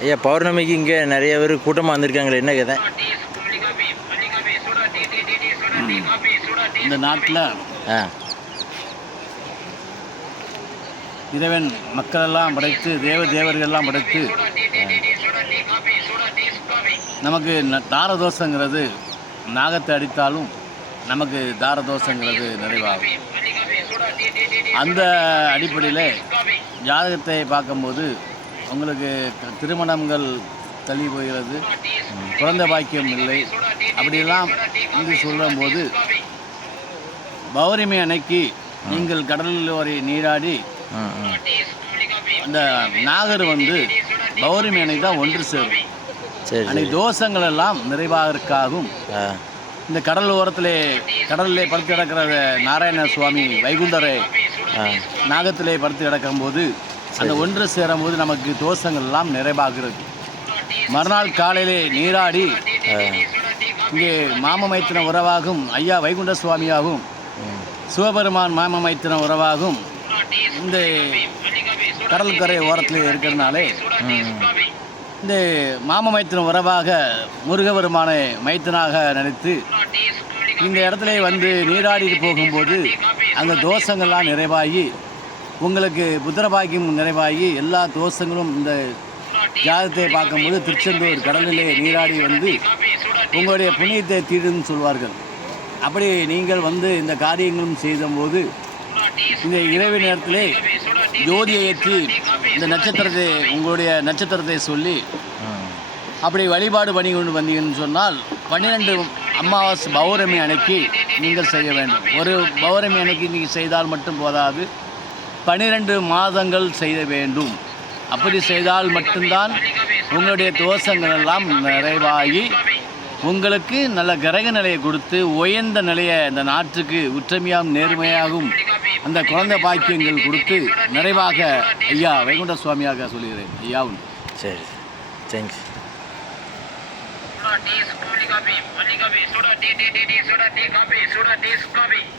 ஐயா பௌர்ணமிக்கு இங்கே நிறைய பேர் கூட்டமாக வந்திருக்காங்களே என்ன கதை? இந்த நாட்டில் இறைவன் மக்களெல்லாம் படைத்து தேவ தேவர்களெல்லாம் படைத்து நமக்கு தாரதோஷங்கிறது நாகத்தை அடித்தாலும் நமக்கு தாரதோஷங்கிறது நிறைவாகும். அந்த அடிப்படையில் ஜாதகத்தை பார்க்கும்போது உங்களுக்கு திருமணங்கள் தள்ளி போகிறது. குழந்தை பாக்கியம் இல்லை. அப்படியெல்லாம் இது சொல்லும்போது பௌர்ணமி அன்னைக்கு நீங்கள் கடலில் ஒரு நீராடி அந்த நாகர் வந்து பௌர்ணமி அன்னைக்கு தான் ஒன்று சேரும். சரி சரி. அன்னைக்கு தோஷங்கள் எல்லாம் ஆ. இந்த கடல் ஓரத்திலே கடலிலே படுத்து கிடக்கிற நாராயண சுவாமி வைகுண்டரை ஆ. நாகத்திலே படுத்து கிடக்கும்போது அந்த ஒன்று சேரும்போது நமக்கு தோஷங்கள் எல்லாம் நிறைவாகிறது. மறுநாள் காலையிலே நீராடி இங்கே மாமமைத்தின உறவாகும் ஐயா வைகுண்ட சுவாமியாகும் சிவபெருமான் மாமமைத்தின உறவாகும் இந்த கடற்கரை ஓரத்தில் இருக்கிறதுனாலே இந்த மாமமைத்தின உறவாக முருகபெருமானை மைத்தனாக நினைத்து இந்த இடத்துல வந்து நீராடி போகும்போது அந்த தோஷங்கள்லாம் நிறைவாகி உங்களுக்கு புத்திரபாகியம் நிறைவாகி எல்லா தோஷங்களும் இந்த ஜாதகத்தை பார்க்கும்போது திருச்செந்தூர் கடலிலே நீராடி வந்து உங்களுடைய புண்ணியத்தை தீடுன்னு சொல்வார்கள். அப்படி நீங்கள் வந்து இந்த காரியங்களும் செய்தபோது இந்த இரவு நேரத்திலே ஜோதியை ஏற்றி இந்த நட்சத்திரத்தை உங்களுடைய நட்சத்திரத்தை சொல்லி அப்படி வழிபாடு பண்ணி கொண்டு வந்தீங்கன்னு சொன்னால் பன்னிரெண்டு அமாவாசை பௌர்ணமி அன்னைக்கு நீங்கள் செய்ய வேண்டும். ஒரு பௌர்ணமி அன்னைக்கு நீங்கள் செய்தால் மட்டும் போதாது. பன்னிரெண்டு மாதங்கள் செய்ய வேண்டும் அப்படி செய்தால் மட்டும்தான் உங்களுடைய தோஷங்கள் எல்லாம் நிறைவாகி உங்களுக்கு நல்ல கிரக நிலையை கொடுத்து உயர்ந்த நிலையை இந்த நாட்டுக்கு உற்றமையாகவும் நேர்மையாகவும் அந்த குழந்தை பாக்கியங்கள் கொடுத்து நிறைவாக ஐயா வைகுண்ட சுவாமியாக சொல்கிறேன் ஐயாவும் சரி thanks Soda tea, Maligabi, Maligabi, soda tea, tea, tea, tea, soda tea,